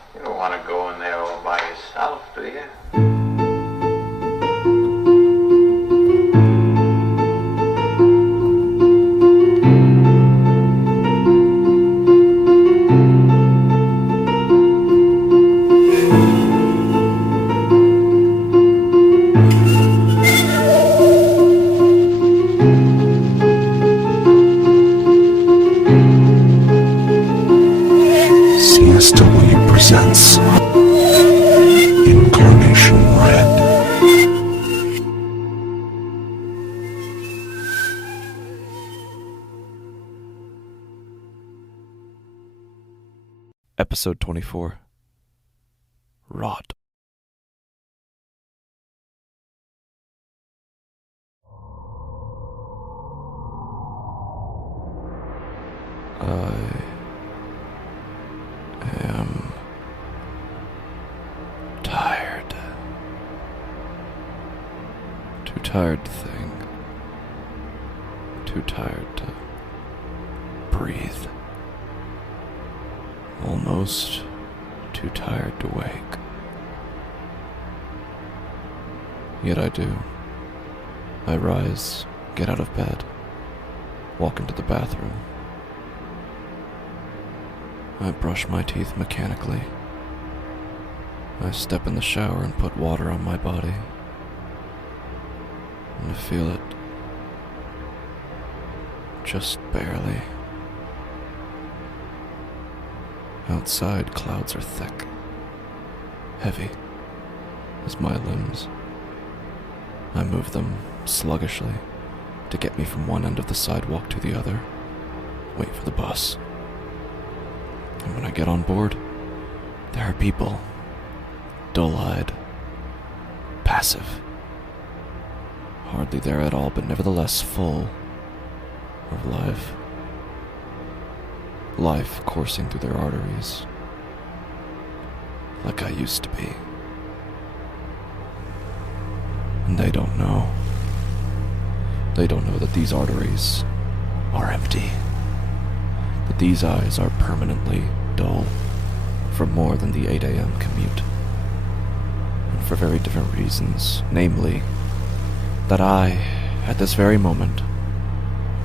You don't want to go in there all by yourself, do you? S2E presents Incarnation Red. Episode 24. Rot. I am tired. Too tired to think. Too tired to breathe. Almost too tired to wake. Yet I do. I rise, get out of bed, walk into the bathroom. I brush my teeth mechanically. I step in the shower and put water on my body. And I feel it. Just barely. Outside, clouds are thick, heavy as my limbs. I move them sluggishly to get me from one end of the sidewalk to the other, wait for the bus. And when I get on board, there are people, dull-eyed, passive, hardly there at all, but nevertheless full of life. Life coursing through their arteries, like I used to be. And they don't know. They don't know that these arteries are empty. That these eyes are permanently dull for more than the 8 a.m. commute. And for very different reasons, namely, that I, at this very moment,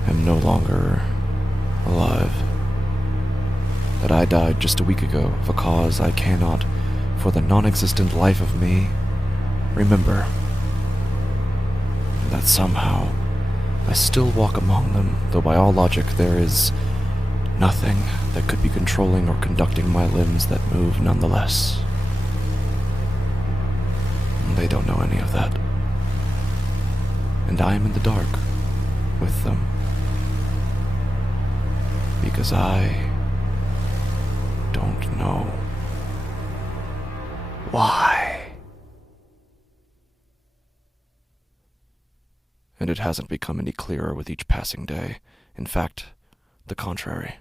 am no longer alive. That I died just a week ago of a cause I cannot, for the non-existent life of me, remember. And that somehow I still walk among them, though by all logic there is nothing that could be controlling or conducting my limbs that move nonetheless. And they don't know any of that. And I am in the dark with them. Because I don't know why. And it hasn't become any clearer with each passing day. In fact, the contrary.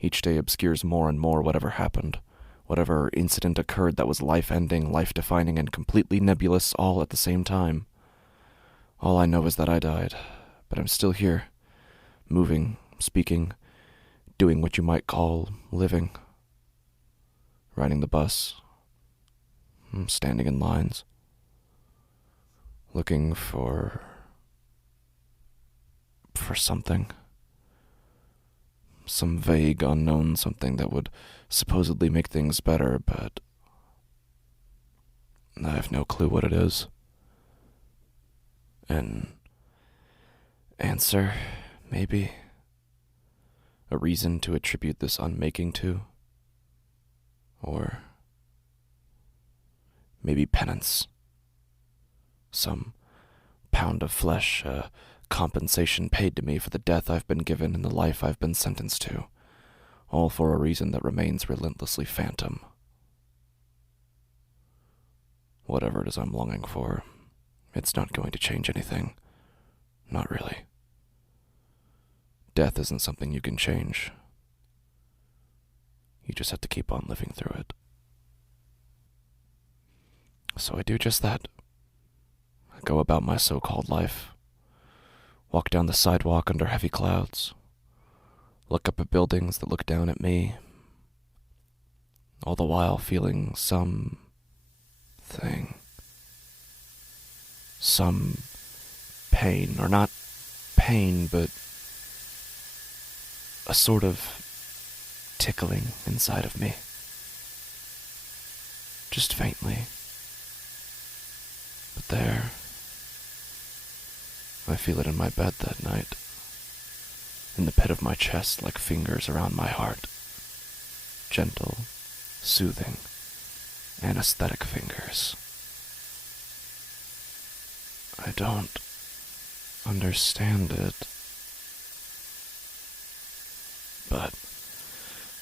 Each day obscures more and more whatever happened, whatever incident occurred that was life-ending, life-defining, and completely nebulous all at the same time. All I know is that I died, but I'm still here, moving, speaking, doing what you might call living. Riding the bus, standing in lines, looking for something. Some vague, unknown something that would supposedly make things better, but I have no clue what it is. An answer, maybe? A reason to attribute this unmaking to? Or maybe penance. Some pound of flesh, a compensation paid to me for the death I've been given and the life I've been sentenced to, all for a reason that remains relentlessly phantom. Whatever it is I'm longing for, it's not going to change anything. Not really. Death isn't something you can change. You just have to keep on living through it. So I do just that. I go about my so-called life. Walk down the sidewalk under heavy clouds. Look up at buildings that look down at me. all the while feeling some pain, or not pain, but a sort of tickling inside of me. Just faintly. But there, I feel it in my bed that night, in the pit of my chest like fingers around my heart. Gentle, soothing, anesthetic fingers. I don't understand it, but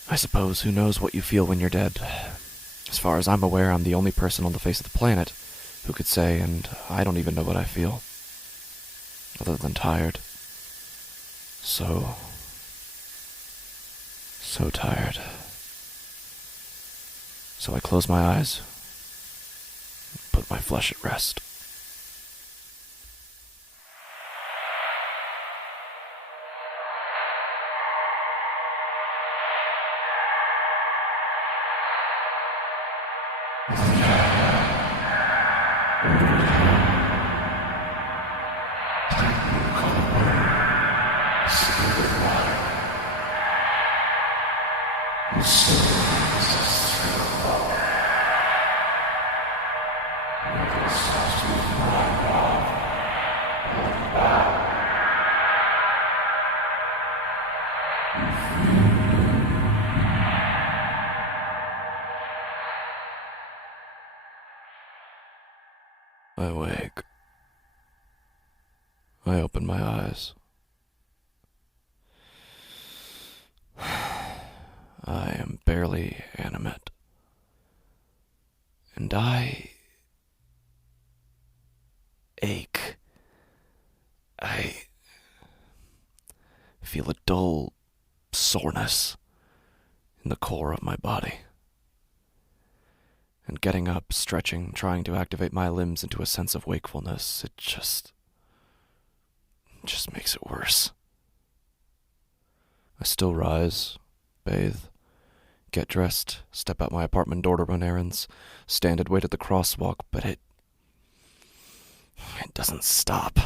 I suppose who knows what you feel when you're dead. As far as I'm aware, I'm the only person on the face of the planet who could say, and I don't even know what I feel, other than tired. So tired. So I close my eyes, put my flesh at rest. I wake. I open my eyes. I am barely animate. And I ache. I feel a dull soreness in the core of my body. And getting up, stretching, trying to activate my limbs into a sense of wakefulness, it just makes it worse. I still rise, bathe, get dressed, step out my apartment door to run errands, stand and wait at the crosswalk, but it doesn't stop.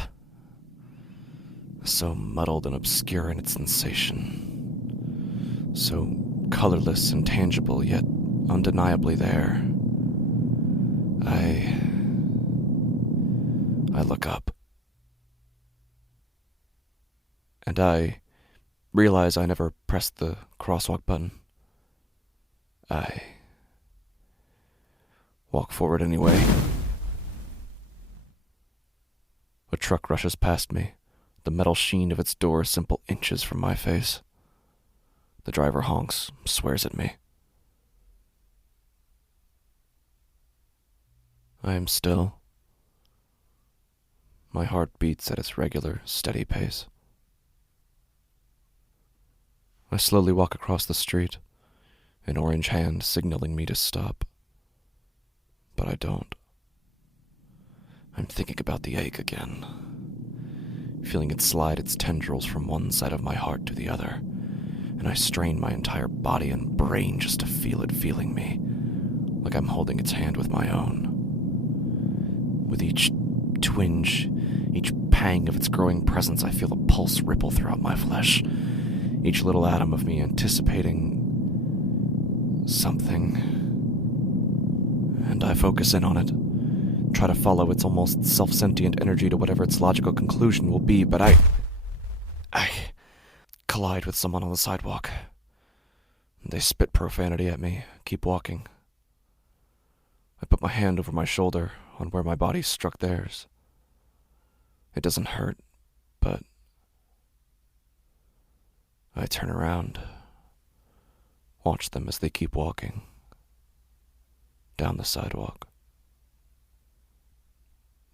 So muddled and obscure in its sensation. So colorless and tangible, yet undeniably there. I look up. And I realize I never pressed the crosswalk button. I walk forward anyway. A truck rushes past me, the metal sheen of its door a simple inches from my face. The driver honks, swears at me. I am still. My heart beats at its regular, steady pace. I slowly walk across the street, an orange hand signaling me to stop. But I don't. I'm thinking about the ache again, feeling it slide its tendrils from one side of my heart to the other, and I strain my entire body and brain just to feel it feeling me, like I'm holding its hand with my own. With each twinge, each pang of its growing presence, I feel a pulse ripple throughout my flesh, each little atom of me anticipating something. And I focus in on it, try to follow its almost self-sentient energy to whatever its logical conclusion will be, but I collide with someone on the sidewalk. They spit profanity at me, keep walking. I put my hand over my shoulder on where my body struck theirs. It doesn't hurt, but I turn around, watch them as they keep walking down the sidewalk,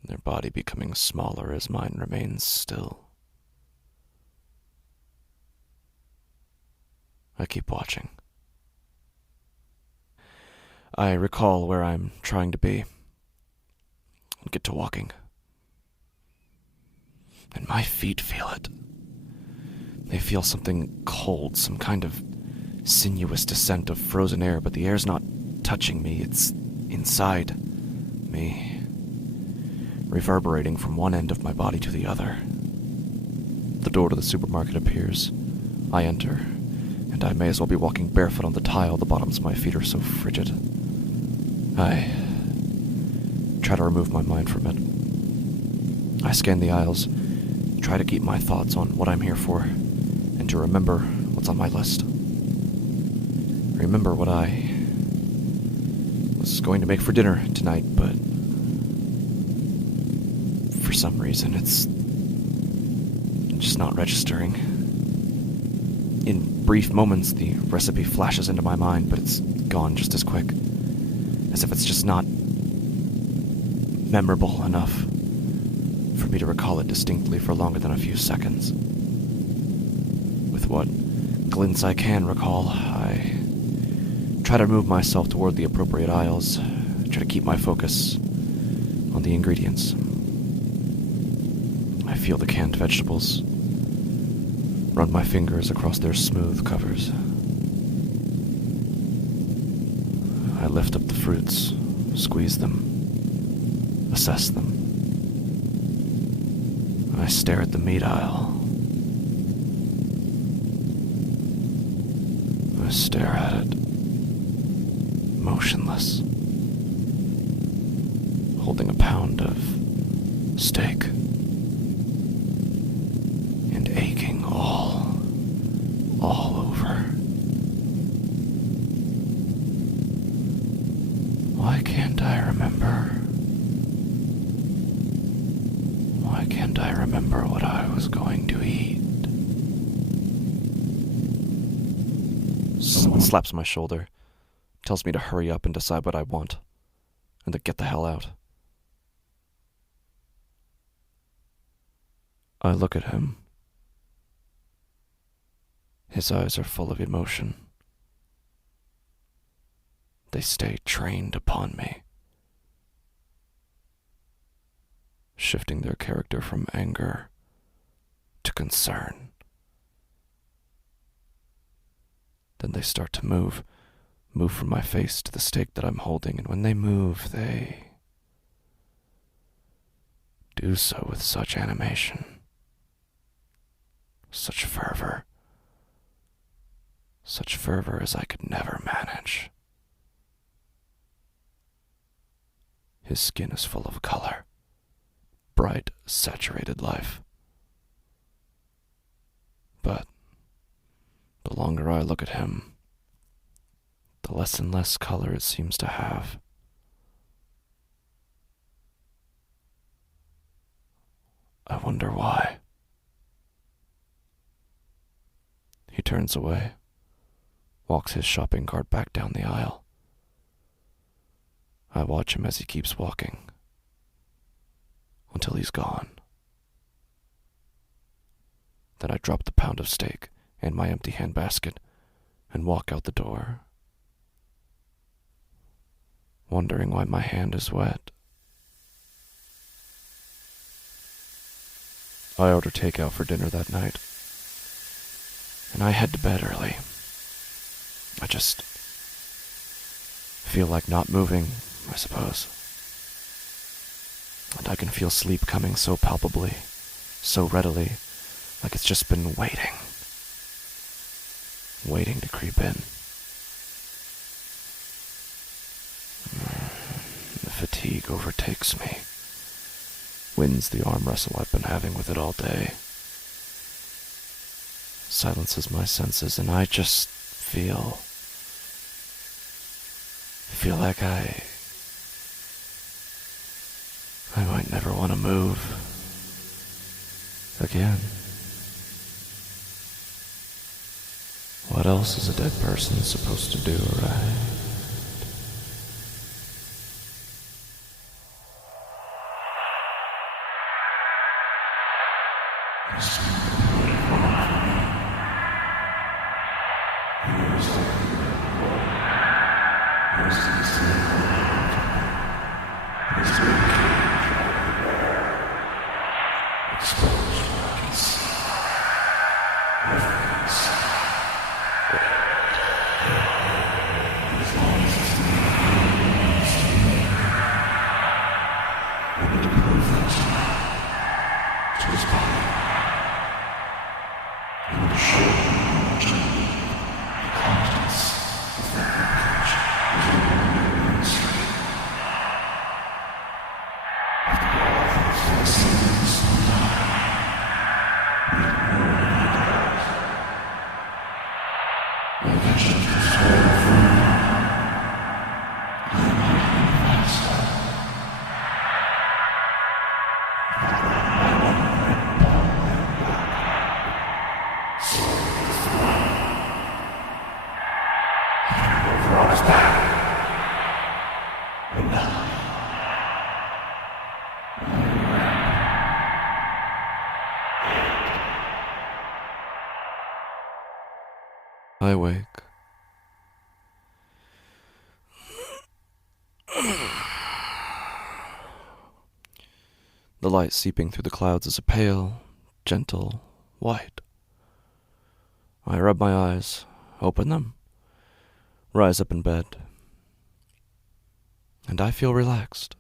their body becoming smaller as mine remains still. I keep watching. I recall where I'm trying to be and get to walking. And my feet feel it. They feel something cold, some kind of sinuous descent of frozen air, but the air's not touching me, it's inside me, reverberating from one end of my body to the other. The door to the supermarket appears. I enter, and I may as well be walking barefoot on the tile. The bottoms of my feet are so frigid. I try to remove my mind from it. I scan the aisles, try to keep my thoughts on what I'm here for, and to remember what's on my list. Remember what I was going to make for dinner tonight, but for some reason it's just not registering. In brief moments, the recipe flashes into my mind, but it's gone just as quick, as if it's just not memorable enough for me to recall it distinctly for longer than a few seconds. With what glints I can recall, I try to move myself toward the appropriate aisles, try to keep my focus on the ingredients. I feel the canned vegetables, run my fingers across their smooth covers. I lift up the fruits, squeeze them, assess them. I stare at the meat aisle. I stare at it, motionless, holding a pound of steak, and aching all over. Why can't I remember? Why can't I remember what I was going to eat? Someone slaps my shoulder, tells me to hurry up and decide what I want, and to get the hell out. I look at him. His eyes are full of emotion. They stay trained upon me, shifting their character from anger to concern. Then they start to move from my face to the steak that I'm holding, and when they move, they do so with such animation, such fervor as I could never manage. His skin is full of color, bright, saturated life. But the longer I look at him, the less and less color it seems to have. I wonder why. He turns away, walks his shopping cart back down the aisle. I watch him as he keeps walking, until he's gone. Then I drop the pound of steak and my empty handbasket and walk out the door, wondering why my hand is wet. I order takeout for dinner that night, and I head to bed early. I just feel like not moving, I suppose. And I can feel sleep coming so palpably, so readily, like it's just been waiting to creep in. The fatigue overtakes me, wins the arm wrestle I've been having with it all day, silences my senses, and I just feel like I might never want to move again. What else is a dead person supposed to do, right? lie awake. The light seeping through the clouds is a pale, gentle white. I rub my eyes, open them, rise up in bed, and I feel relaxed.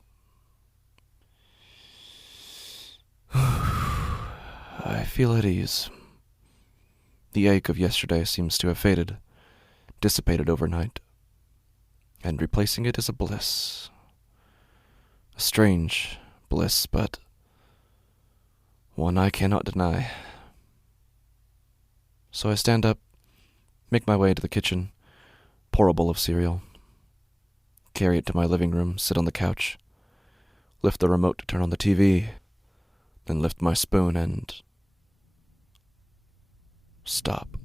I feel at ease. The ache of yesterday seems to have faded, dissipated overnight, and replacing it is a bliss. A strange bliss, but one I cannot deny. So I stand up, make my way to the kitchen, pour a bowl of cereal, carry it to my living room, sit on the couch, lift the remote to turn on the TV, then lift my spoon and stop.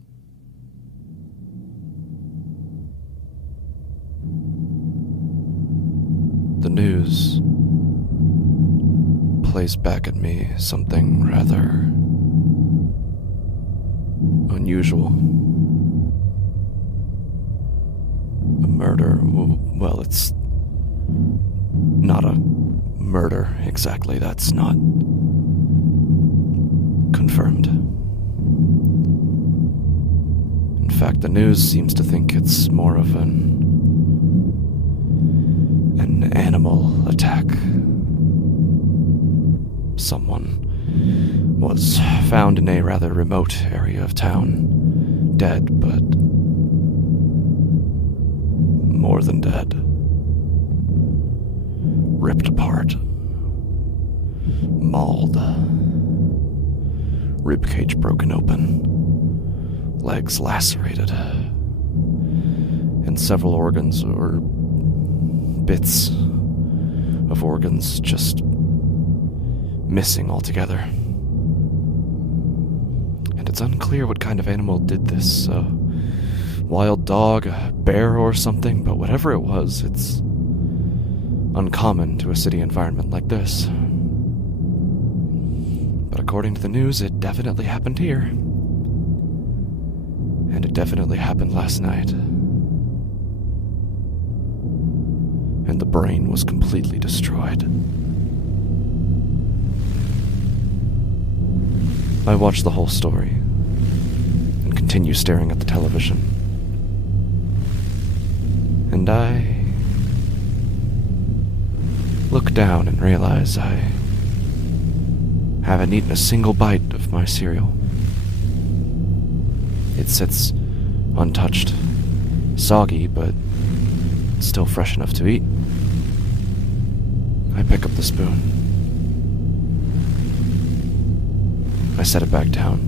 The news plays back at me something rather unusual. A murder. Well, it's not a murder exactly. That's not confirmed. In fact, the news seems to think it's more of an animal attack. Someone was found in a rather remote area of town, dead, but more than dead. Ripped apart, mauled, ribcage broken open, legs lacerated, and several organs or bits of organs just missing altogether. And it's unclear what kind of animal did this. A wild dog, a bear or something, but whatever it was, it's uncommon to a city environment like this. But according to the news, it definitely happened here. And it definitely happened last night. And the brain was completely destroyed. I watch the whole story and continue staring at the television. And I look down and realize I haven't eaten a single bite of my cereal. It sits untouched, soggy, but still fresh enough to eat. I pick up the spoon. I set it back down.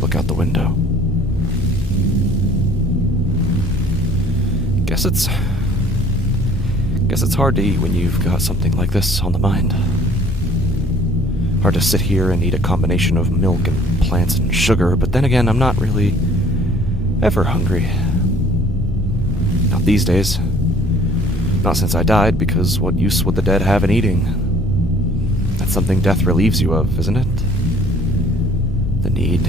Look out the window. Guess it's hard to eat when you've got something like this on the mind. Hard to sit here and eat a combination of milk and plants and sugar, but then again, I'm not really ever hungry. Not these days. Not since I died, because what use would the dead have in eating? That's something death relieves you of, isn't it? The need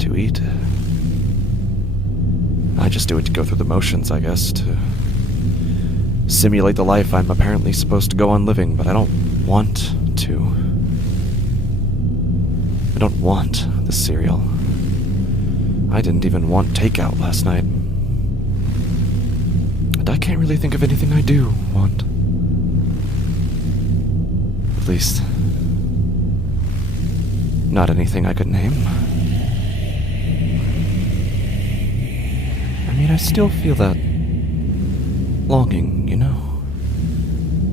to eat. I just do it to go through the motions, I guess, to simulate the life I'm apparently supposed to go on living, but I don't want to. I don't want the cereal. I didn't even want takeout last night. And I can't really think of anything I do want. At least, not anything I could name. I mean, I still feel that longing, you know?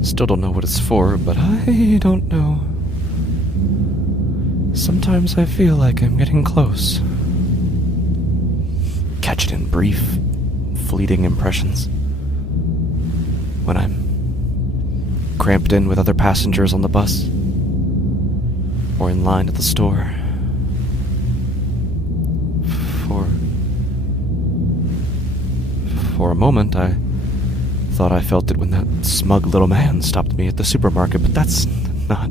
Still don't know what it's for, but I don't know. Sometimes I feel like I'm getting close. Catch it in brief, fleeting impressions. When I'm cramped in with other passengers on the bus, or in line at the store. For a moment, I thought I felt it when that smug little man stopped me at the supermarket, but that's not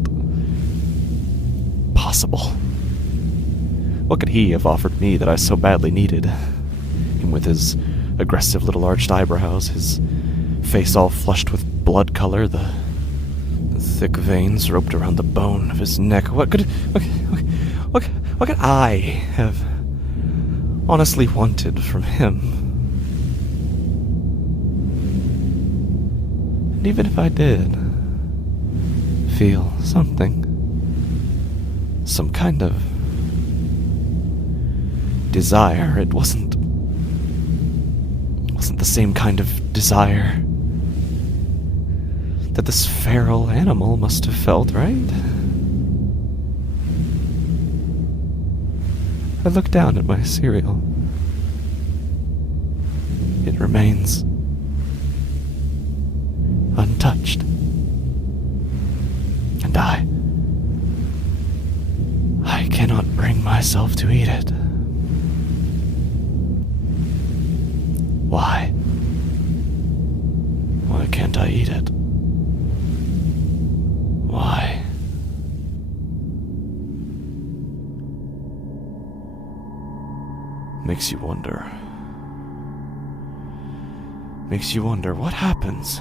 possible. What could he have offered me that I so badly needed? Him with his aggressive little arched eyebrows, his face all flushed with blood color, the thick veins roped around the bone of his neck. What could I have honestly wanted from him? And even if I did feel something, some kind of desire, it wasn't the same kind of desire that this feral animal must have felt, right? I look down at my cereal. It remains untouched. And I cannot bring myself to eat it. Why? Why can't I eat it? Why? Makes you wonder. Makes you wonder what happens.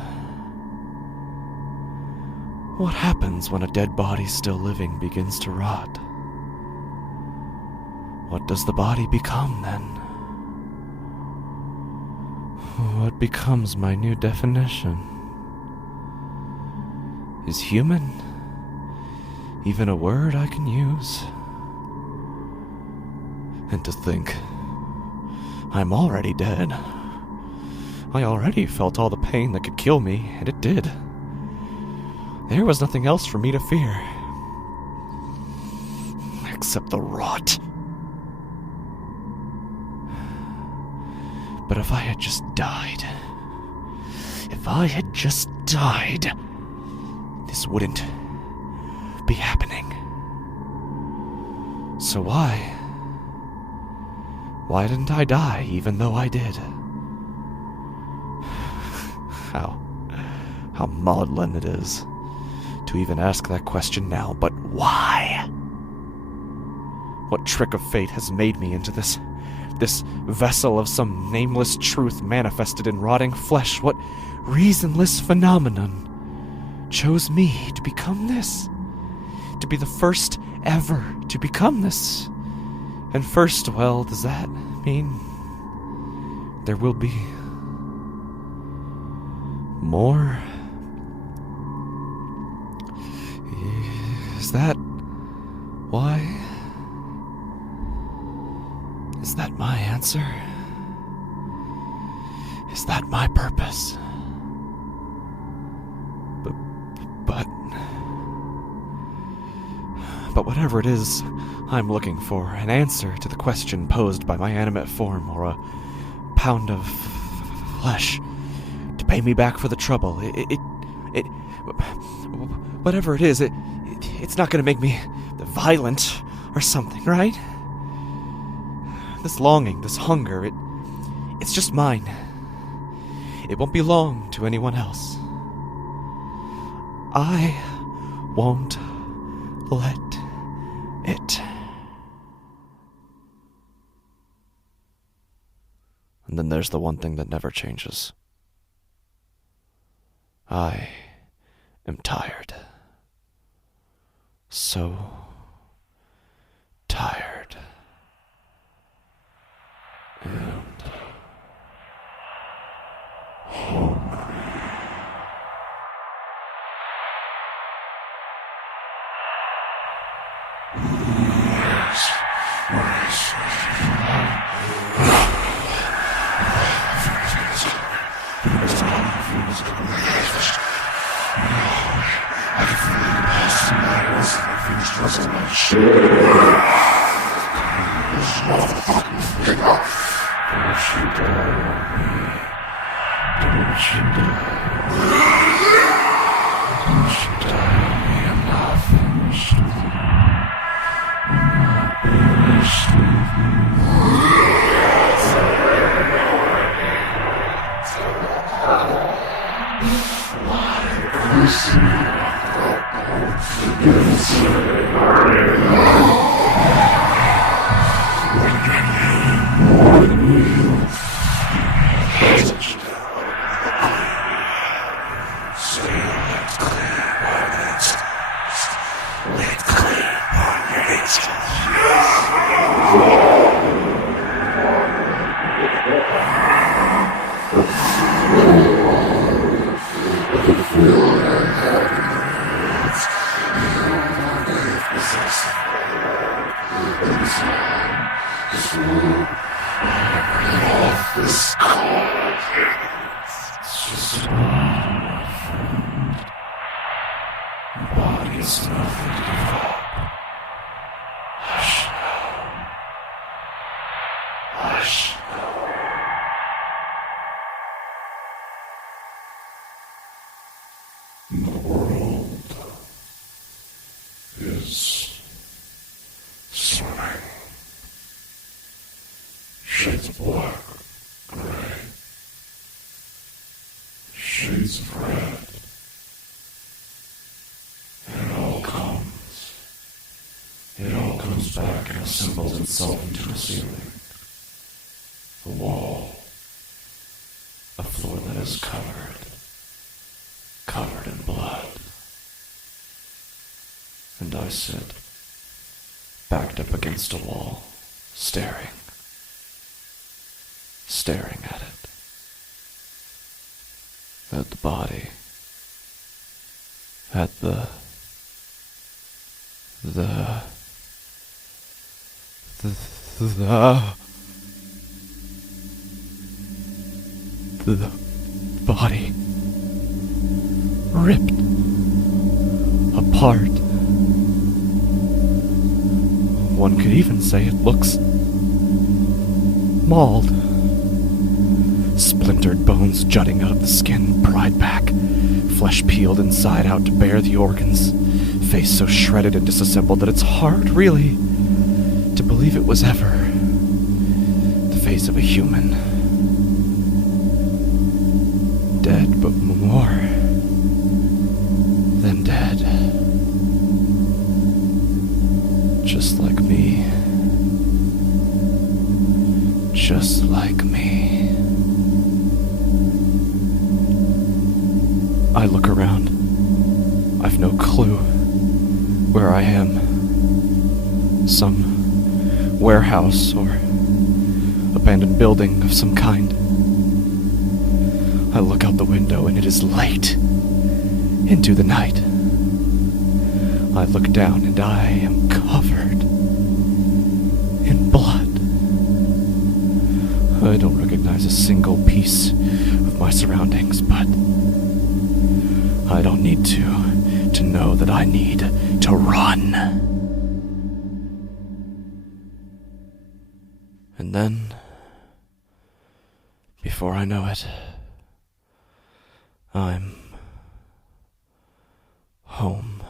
What happens when a dead body still living begins to rot? What does the body become then? What becomes my new definition? Is human even a word I can use? And to think, I'm already dead. I already felt all the pain that could kill me, and it did. There was nothing else for me to fear. Except the rot. But if I had just died... this wouldn't be happening. So why? Why didn't I die even though I did? How maudlin it is to even ask that question now, but why? What trick of fate has made me into this vessel of some nameless truth manifested in rotting flesh? What reasonless phenomenon chose me to become this? To be the first ever to become this? And first, well, does that mean there will be more? Is that why? Is that my answer? Is that my purpose? But whatever it is, I'm looking for an answer to the question posed by my animate form, or a pound of flesh to pay me back for the trouble. Whatever it is, it's not gonna make me violent or something, right? This longing, this hunger, it's just mine. It won't belong to anyone else. I won't let it. And then there's the one thing that never changes. I am tired. So tired. And Slow, my friend. Your body is nothing to give up. Hush now. Hush now. The world is swimming. Shades of black, gray, shades of red. And it all comes back and assembles itself into a ceiling, a wall, a floor that is covered in blood. And I sit, backed up against a wall, staring at it. At the body. At the body. Ripped apart. One could even say it looks mauled. Splintered bones jutting out of the skin, pried back, flesh peeled inside out to bare the organs, face so shredded and disassembled that it's hard, really, to believe it was ever the face of a human. Dead, but more than dead. Just like me. Just like me. I look around. I've no clue where I am. Some warehouse or abandoned building of some kind. I look out the window and it is late into the night. I look down and I am covered in blood. I don't recognize a single piece of my surroundings, but I don't need to know that I need to run. And then, before I know it, I'm home.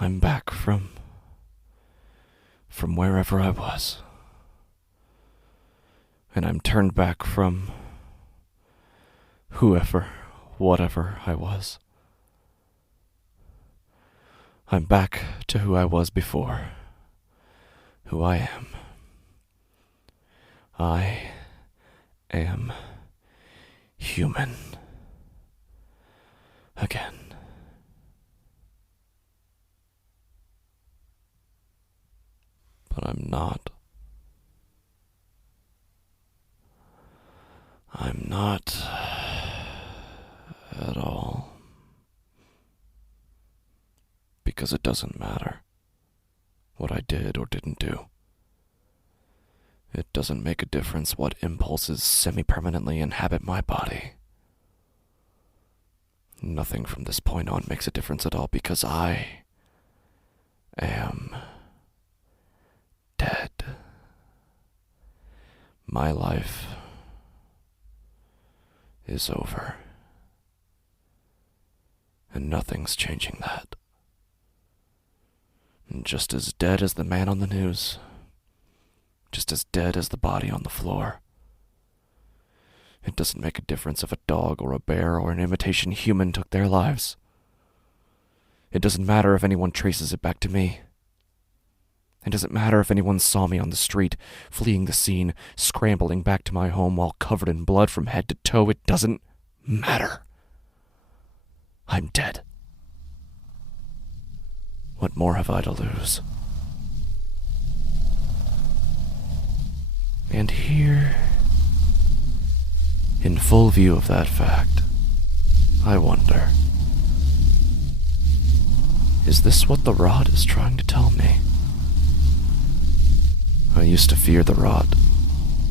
I'm back from wherever I was. And I'm turned back from whoever, whatever I was. I'm back to who I was before. Who I am. I am human. Again. But I'm not. I'm not at all. Because it doesn't matter what I did or didn't do. It doesn't make a difference what impulses semi-permanently inhabit my body. Nothing from this point on makes a difference at all because I am dead. My life is over. And nothing's changing that. And just as dead as the man on the news. Just as dead as the body on the floor. It doesn't make a difference if a dog or a bear or an imitation human took their lives. It doesn't matter if anyone traces it back to me. It doesn't matter if anyone saw me on the street, fleeing the scene, scrambling back to my home while covered in blood from head to toe. It doesn't matter. I'm dead. What more have I to lose? And here, in full view of that fact, I wonder, is this what the rod is trying to tell me? I used to fear the rod,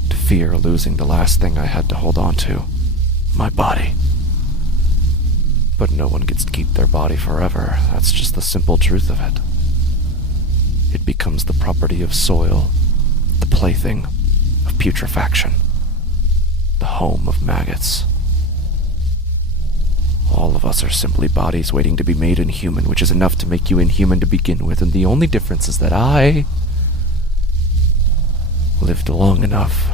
to fear losing the last thing I had to hold on to, my body. But no one gets to keep their body forever. That's just the simple truth of it. It becomes the property of soil, the plaything of putrefaction, the home of maggots. All of us are simply bodies waiting to be made inhuman, which is enough to make you inhuman to begin with, and the only difference is that I lived long enough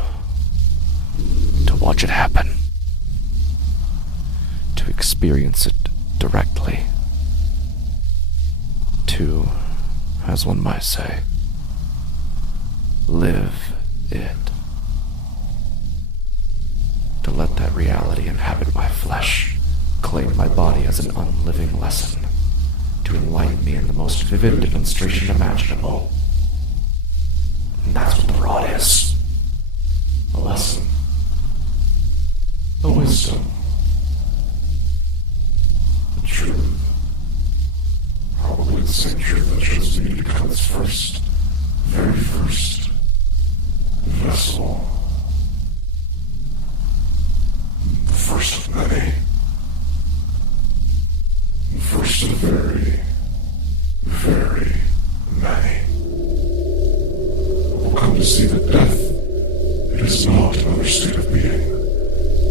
to watch it happen, to experience it directly, to, as one might say, live it. To let that reality inhabit my flesh, claim my body as an unliving lesson, to enlighten me in the most vivid demonstration imaginable. And that's what the rod is. A lesson. A wisdom. A truth. Probably the same truth that chose me to become its first, very first vessel. The first of many. The first of very, very many. We'll come to see that death, it is not another state of being,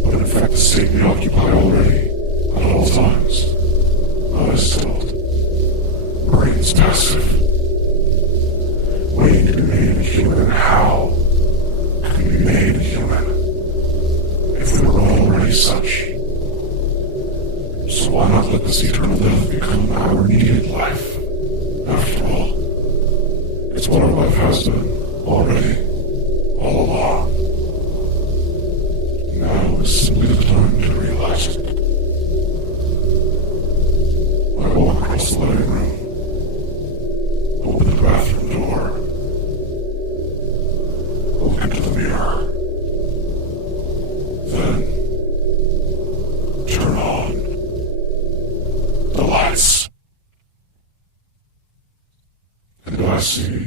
but in fact the state we occupy already, at all times. Eyes stilled, brains passive, waiting to be made human. And how can we be made human if we were not already such? So why not let this eternal death become our needed life? After all, it's what our life has been, already, all along. Now is simply the time to realize it. I walk across the living room, open the bathroom door, look into the mirror, then turn on the lights. And I see...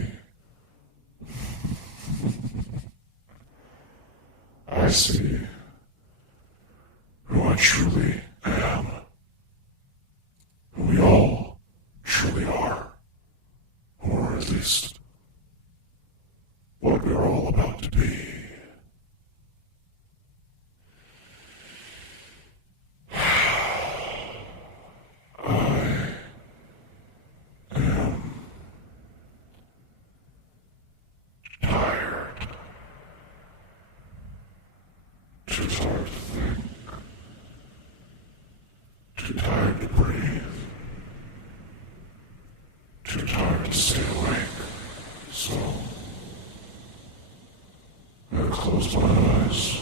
I see who I truly am. Who we all truly are. Or at least, what we're all about to be. Too tired to think. Too tired to breathe. Too tired to stay awake. So, I close my eyes,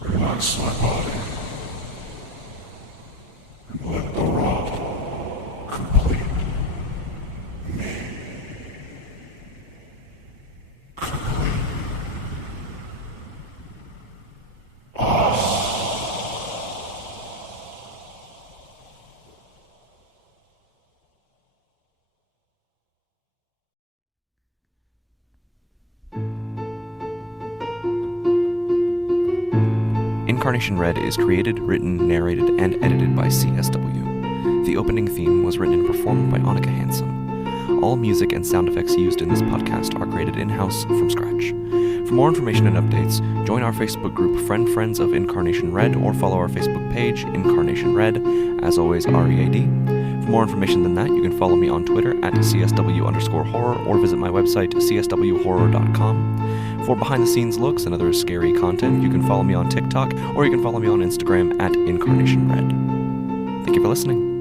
relax my body, and let the rod complete me. Incarnation Red is created, written, narrated, and edited by c.s.w. The opening theme was written and performed by Annika Hansen. All music and sound effects used in this podcast are created in-house from scratch. For more information and updates, join our Facebook group Friends of Incarnation Red or follow our Facebook page, Incarnation Red, as always READ. For more information than that, you can follow me on Twitter at csw_horror or visit my website c.s.w.horror.com. For behind-the-scenes looks and other scary content, you can follow me on TikTok or you can follow me on Instagram at Incarnation Red. Thank you for listening.